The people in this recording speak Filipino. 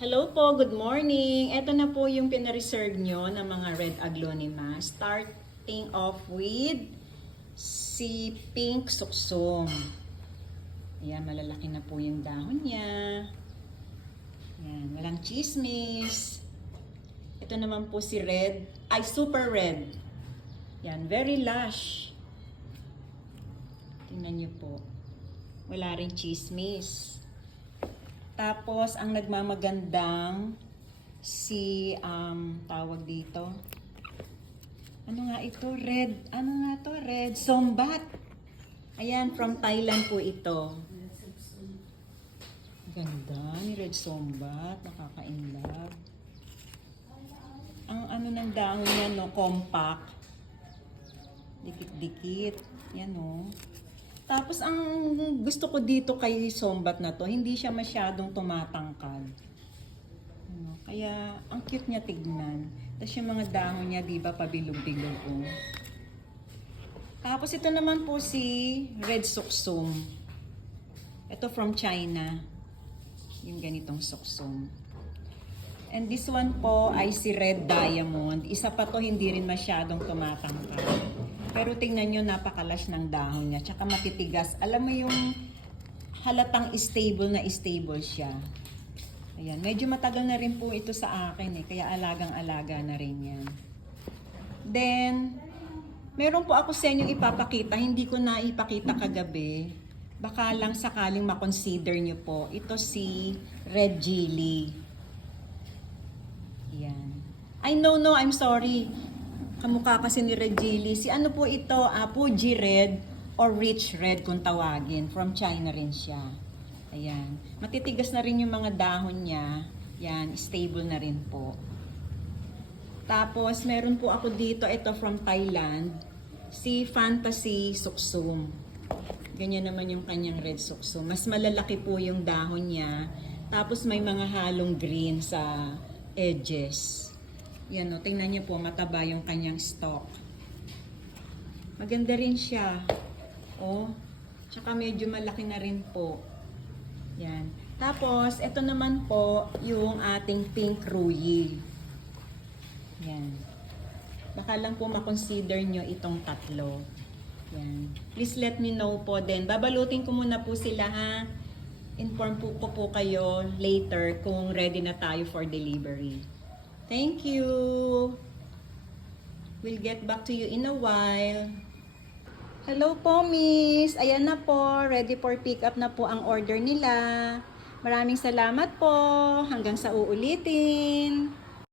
Hello po, good morning. Ito na po yung pinareserve nyo ng mga red aglonema. Starting off with si pink suksong. Ayan, malalaki na po yung dahon niya. Ayan, walang chismis. Ito naman po si red, ay super red. Ayan, very lush. Tingnan nyo po. Wala rin chismis. Tapos, ang nagmamagandang si, tawag dito. Ano nga ito? Red. Ano nga to? Red Sombat. Ayan, from Thailand po ito. Ganda ni Red Sombat. Nakaka-inlove. Ang ano ng dahon niya, no? Compact. Dikit-dikit. Yan, no? Tapos, ang gusto ko dito kay Sombat na to, hindi siya masyadong tumatangkad. Ano, kaya, ang cute niya tignan. Tapos yung mga dahon niya, di ba, pabilog-bilog po. Tapos, ito naman po si Red Suksum. Ito from China. Yung ganitong suksum. And this one po ay si Red Diamond. Isa pa to, hindi rin masyadong tumatangkad. Pero tingnan nyo, napakalash ng dahon niya. Tsaka matitigas. Alam mo yung halatang stable siya. Ayan. Medyo matagal na rin po ito sa akin eh. Kaya alagang-alaga na rin yan. Then, meron po ako sa inyong ipapakita. Hindi ko na ipakita kagabi. Baka lang sakaling makonsider nyo po. Ito si Red Geely. Ayan. No, I'm sorry. Kamukha kasi ni Red Geely. Si ano po ito? Fuji Red or Rich Red kung tawagin. From China rin siya. Ayan. Matitigas na rin yung mga dahon niya. Yan. Stable na rin po. Tapos, meron po ako dito. Ito from Thailand. Si Fantasy Suksum. Ganyan naman yung kanyang red suksum. Mas malalaki po yung dahon niya. Tapos, may mga halong green sa edges. Yan o, tingnan niyo po, mataba yung kanyang stalk. Maganda rin siya. O, tsaka medyo malaki na rin po. Yan. Tapos, ito naman po, yung ating pink ruyi. Yan. Baka lang po makonsider nyo itong tatlo. Yan. Please let me know po din. Babalutin ko muna po sila ha. Inform po ko po kayo later kung ready na tayo for delivery. Thank you. We'll get back to you in a while. Hello po, miss. Ayan na po. Ready for pick up na po ang order nila. Maraming salamat po. Hanggang sa uulitin.